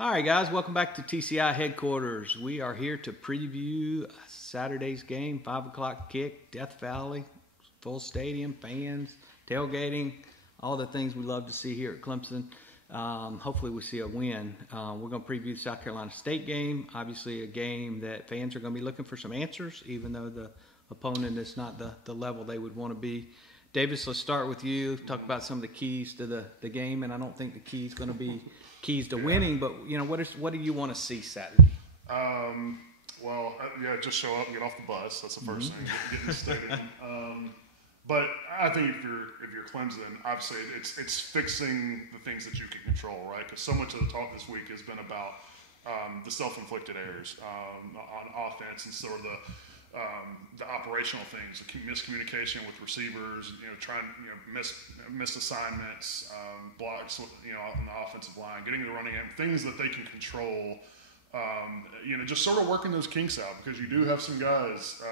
All right, guys, welcome back to TCI Headquarters. We are here to preview Saturday's game, 5 o'clock kick, Death Valley, full stadium, fans, tailgating, all the things we love to see here at Clemson. Hopefully we see a win. We're going to preview the South Carolina State game, obviously a game that fans are going to be looking for some answers, even though the opponent is not the level they would want to be. Davis, let's start with you. Talk about some of the keys to the game, and I don't think the key is going to be keys to winning, but what do you want to see Saturday? Just show up and get off the bus. That's the first thing. Get in the stadium. But I think if you're Clemson, obviously it's fixing the things that you can control, right? Because so much of the talk this week has been about the self-inflicted errors on offense and sort of the operational things, the miscommunication with receivers, missed assignments, blocks, on the offensive line, getting the running game, things that they can control. Just sort of working those kinks out, because you do have some guys,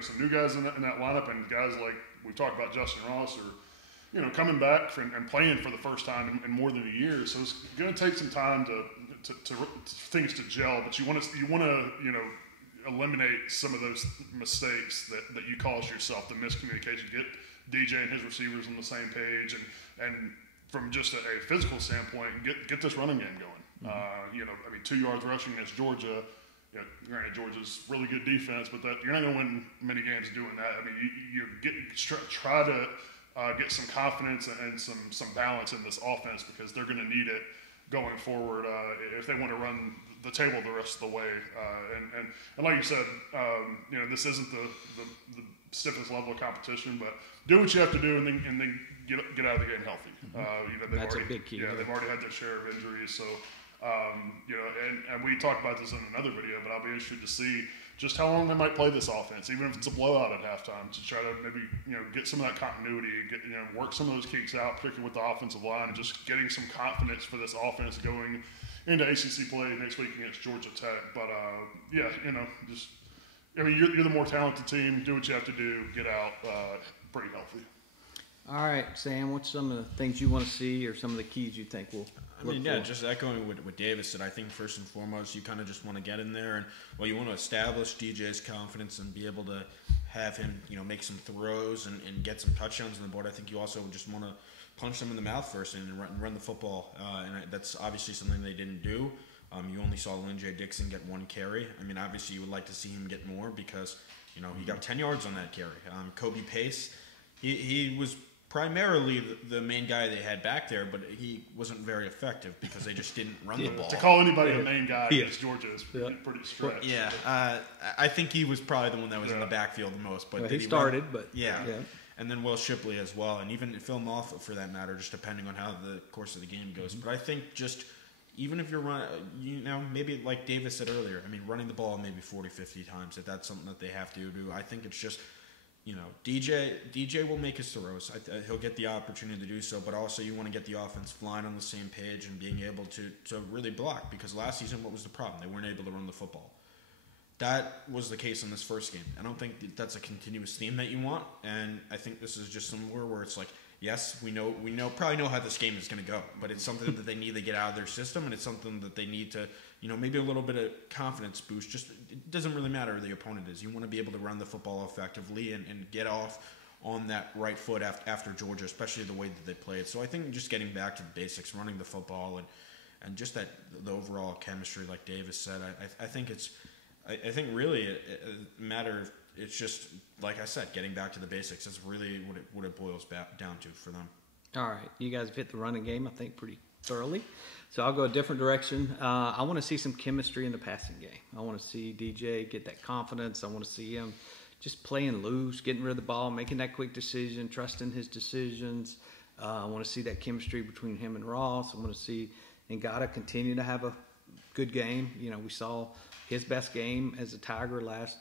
some new guys in that lineup, and guys like we've talked about, Justin Ross, or coming back and playing for the first time in more than a year. So it's going to take some time to things to gel, but you want to eliminate some of those mistakes that you cause yourself, the miscommunication. Get DJ and his receivers on the same page, and from just a physical standpoint, get this running game going. 2 yards rushing against Georgia. Granted, Georgia's really good defense, but you're not going to win many games doing that. I mean, try to get some confidence and some balance in this offense, because they're going to need it going forward if they want to run the table the rest of the way. And like you said, this isn't the stiffest level of competition, but do what you have to do, and then get out of the game healthy. That's a big key. Yeah, they've already had their share of injuries, so. And we talked about this in another video, but I'll be interested to see just how long they might play this offense, even if it's a blowout at halftime, to try to maybe get some of that continuity, work some of those kinks out, particularly with the offensive line, and just getting some confidence for this offense going into ACC play next week against Georgia Tech. But you're the more talented team. Do what you have to do. Get out pretty healthy. All right, Sam, what's some of the things you want to see, or some of the keys you think will look for? Just echoing what Davis said, I think first and foremost, you kind of just want to get in there and, you want to establish DJ's confidence and be able to have him, make some throws and get some touchdowns on the board. I think you also just want to punch them in the mouth first and run the football, and that's obviously something they didn't do. You only saw Lynn J. Dixon get one carry. I mean, obviously you would like to see him get more, because, he got 10 yards on that carry. Kobe Pace, he was primarily the main guy they had back there, but he wasn't very effective because they just didn't run the ball. To call anybody a main guy against Georgia is pretty stretched. Yeah, I think he was probably the one that was in the backfield the most. But he started, yeah. And then Will Shipley as well, and even Phil Moffitt for that matter, just depending on how the course of the game goes. But I think just even if you're running, maybe like Davis said earlier, running the ball maybe 40, 50 times, if that's something that they have to do. I think it's just, DJ will make his throws. He'll get the opportunity to do so, but also you want to get the offense flying on the same page and being able to really block, because last season, what was the problem? They weren't able to run the football. That was the case in this first game. I don't think that's a continuous theme that you want, and I think this is just somewhere where it's like, yes, we probably know how this game is going to go, but it's something that they need to get out of their system, and it's something that they need to, maybe a little bit of confidence boost. Just, it doesn't really matter who the opponent is. You want to be able to run the football effectively and get off on that right foot after Georgia, especially the way that they played. So I think just getting back to the basics, running the football, and just the overall chemistry, like Davis said, I think it's, I think really it matter. It's just, like I said, getting back to the basics is really what it boils back down to for them. All right. You guys have hit the running game, I think, pretty thoroughly. So I'll go a different direction. I want to see some chemistry in the passing game. I want to see DJ get that confidence. I want to see him just playing loose, getting rid of the ball, making that quick decision, trusting his decisions. I want to see that chemistry between him and Ross. I want to see Ngata continue to have a good game. We saw his best game as a Tiger last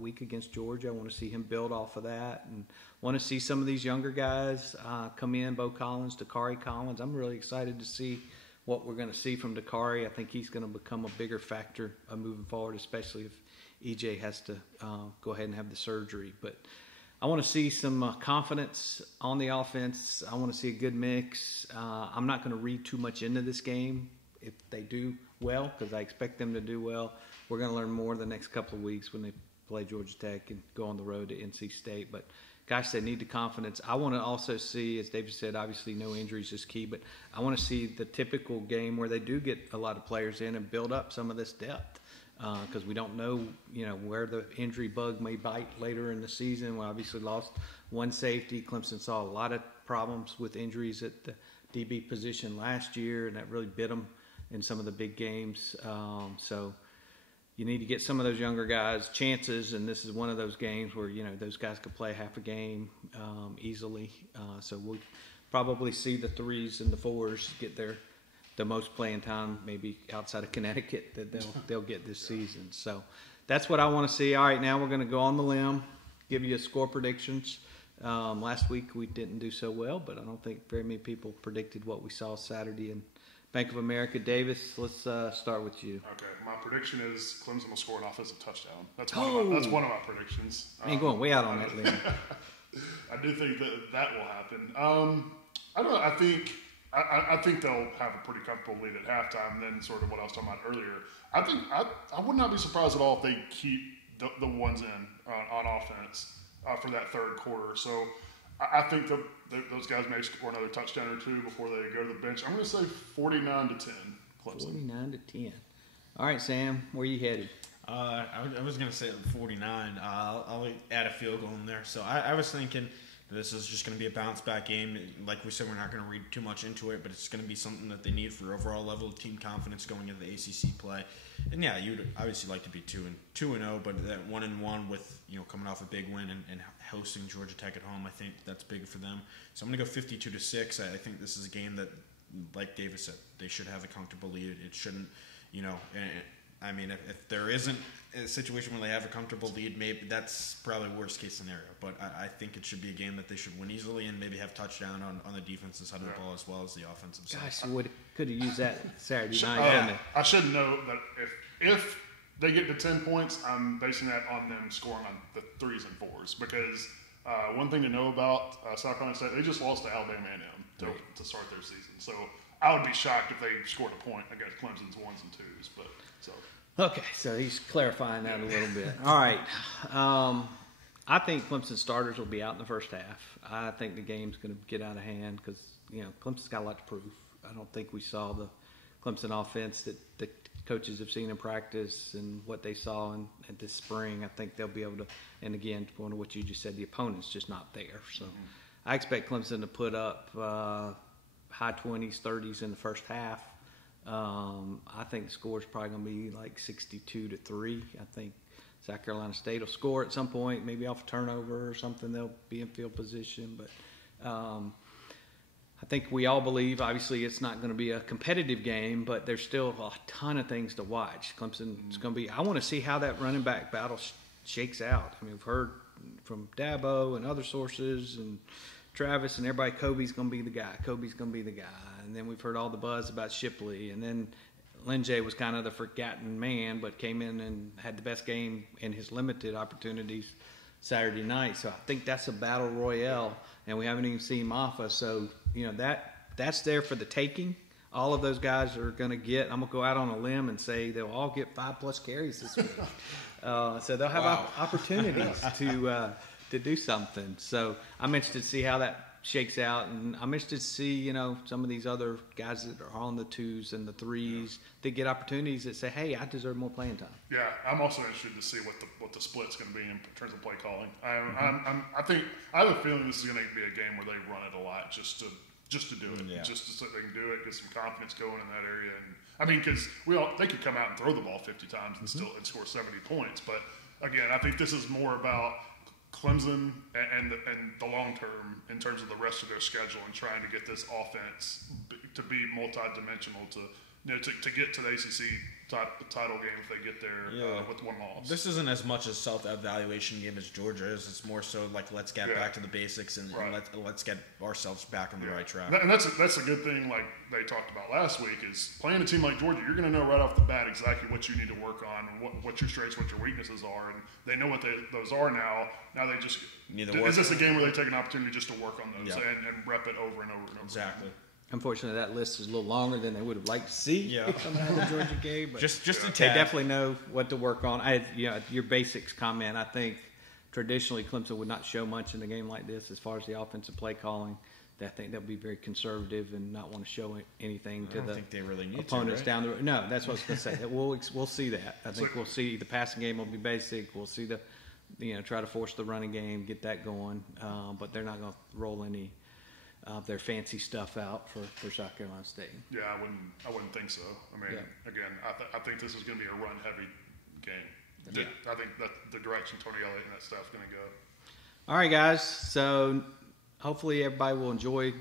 week against Georgia. I want to see him build off of that, and want to see some of these younger guys come in, Bo Collins, Dakari Collins. I'm really excited to see what we're going to see from Dakari. I think he's going to become a bigger factor moving forward, especially if EJ has to go ahead and have the surgery. But I want to see some confidence on the offense. I want to see a good mix. I'm not going to read too much into this game. if they do well, because I expect them to do well, we're going to learn more the next couple of weeks when they play Georgia Tech and go on the road to NC State. But gosh, they need the confidence. I want to also see, as David said, obviously no injuries is key, but I want to see the typical game where they do get a lot of players in and build up some of this depth. Because we don't know, where the injury bug may bite later in the season. We obviously lost one safety. Clemson saw a lot of problems with injuries at the DB position last year, and that really bit them in some of the big games. So you need to get some of those younger guys chances, and this is one of those games where, those guys could play half a game easily. So we'll probably see the 3s and the 4s get the most playing time, maybe outside of Connecticut, that they'll get this season. So that's what I want to see. All right, now we're going to go on the limb, give you score predictions. Last week we didn't do so well, but I don't think very many people predicted what we saw Saturday in Bank of America. Davis, let's start with you. Okay, my prediction is Clemson will score an offensive touchdown. That's one of my predictions. I ain't going way out on that limb. I do think that will happen. I don't know. I think they'll have a pretty comfortable lead at halftime. And then sort of what I was talking about earlier. I would not be surprised at all if they keep the ones in on offense for that third quarter. So I think those guys may score another touchdown or two before they go to the bench. I'm going to say 49-10 Clemson. 49-10. All right, Sam, where are you headed? I was going to say 49. I'll add a field goal in there. So I was thinking this is just going to be a bounce-back game. Like we said, we're not going to read too much into it, but it's going to be something that they need for overall level of team confidence going into the ACC play. And, yeah, you'd obviously like to be 2-0, but that 1-1 with, coming off a big win and hosting Georgia Tech at home, I think that's big for them. So I'm going to go 52-6. I think this is a game that, like David said, they should have a comfortable lead. It shouldn't, I mean, if there isn't a situation where they have a comfortable lead, maybe that's probably worst case scenario. But I think it should be a game that they should win easily and maybe have touchdown on the defensive side of the ball as well as the offensive side. Gosh, could have used that Saturday night. I should note that if they get to 10 points, I'm basing that on them scoring on the 3s and 4s because one thing to know about South Carolina State, they just lost to Alabama A&M to start their season. So I would be shocked if they scored a point against Clemson's 1s and 2s. Okay, so he's clarifying that a little bit. All right. I think Clemson starters will be out in the first half. I think the game's going to get out of hand because, Clemson's got a lot to prove. I don't think we saw the Clemson offense that the coaches have seen in practice and what they saw at this spring. I think they'll be able to, and again, going to what you just said, the opponent's just not there. So I expect Clemson to put up high 20s, 30s in the first half. I think the score is probably going to be like 62-3. I think South Carolina State will score at some point, maybe off a turnover or something. They'll be in field position. But I think we all believe, obviously, it's not going to be a competitive game, but there's still a ton of things to watch. Clemson's going to be – I want to see how that running back battle shakes out. I mean, we've heard from Dabo and other sources and Travis and everybody, Kobe's going to be the guy. And then we've heard all the buzz about Shipley. And then Lindsay was kind of the forgotten man, but came in and had the best game in his limited opportunities Saturday night. So I think that's a battle royale, and we haven't even seen Maffa. So, that's there for the taking. All of those guys are going to get – I'm going to go out on a limb and say they'll all get 5+ carries this week. So they'll have opportunities to do something. So I'm interested to see how that shakes out, and I'm interested to see, some of these other guys that are on the 2s and the 3s that get opportunities that say, hey, I deserve more playing time. Yeah, I'm also interested to see what the split's going to be in terms of play calling. I have a feeling this is going to be a game where they run it a lot just to do it, just so they can do it, get some confidence going in that area. And I mean, because they could come out and throw the ball 50 times and still score 70 points. But again, I think this is more about Clemson and the long term in terms of the rest of their schedule and trying to get this offense to be multi-dimensional to get to the ACC title game if they get there with one loss. This isn't as much a self-evaluation game as Georgia is. It's more so like let's get back to the basics and let's get ourselves back on the right track. And that's a good thing, like they talked about last week, is playing a team like Georgia, you're going to know right off the bat exactly what you need to work on and what your strengths, what your weaknesses are, and they know what those are now. Now they just – is this a game where they take an opportunity just to work on those and rep it over and over and over? Exactly. Unfortunately, that list is a little longer than they would have liked to see coming out of the Georgia game. But just a they tad. definitely know what to work on. Your basics comment, I think traditionally Clemson would not show much in a game like this as far as the offensive play calling. I think they'll be very conservative and not want to show anything to the think they really need opponents to, right? down the road. No, that's what I was going to say. We'll see that. I think we'll see the passing game will be basic. We'll see try to force the running game, get that going. But they're not going to roll any of their fancy stuff out for South Carolina State. Yeah, I wouldn't think so. I mean, again, I think this is going to be a run-heavy game. Yeah. I think that the direction Tony Elliott and that staff's going to go. All right, guys. So hopefully everybody will enjoy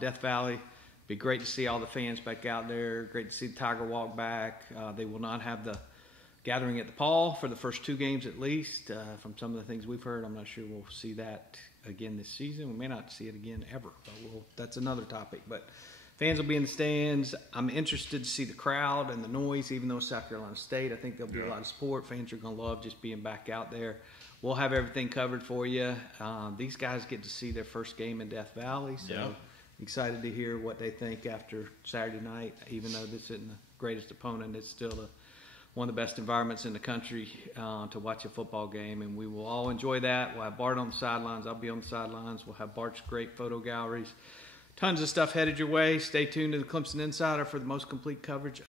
Death Valley. Be great to see all the fans back out there. Great to see the Tiger Walk back. They will not have the gathering at the Paul for the first 2 games at least. From some of the things we've heard, I'm not sure we'll see that again this season. We may not see it again ever, but that's another topic. But fans will be in the stands. I'm interested to see the crowd and the noise, even though it's South Carolina State. I think there'll be a lot of support. Fans are going to love just being back out there. We'll have everything covered for you. These guys get to see their first game in Death Valley, so excited to hear what they think after Saturday night. Even though this isn't the greatest opponent, it's still one of the best environments in the country to watch a football game, and we will all enjoy that. We'll have Bart on the sidelines. I'll be on the sidelines. We'll have Bart's great photo galleries. Tons of stuff headed your way. Stay tuned to the Clemson Insider for the most complete coverage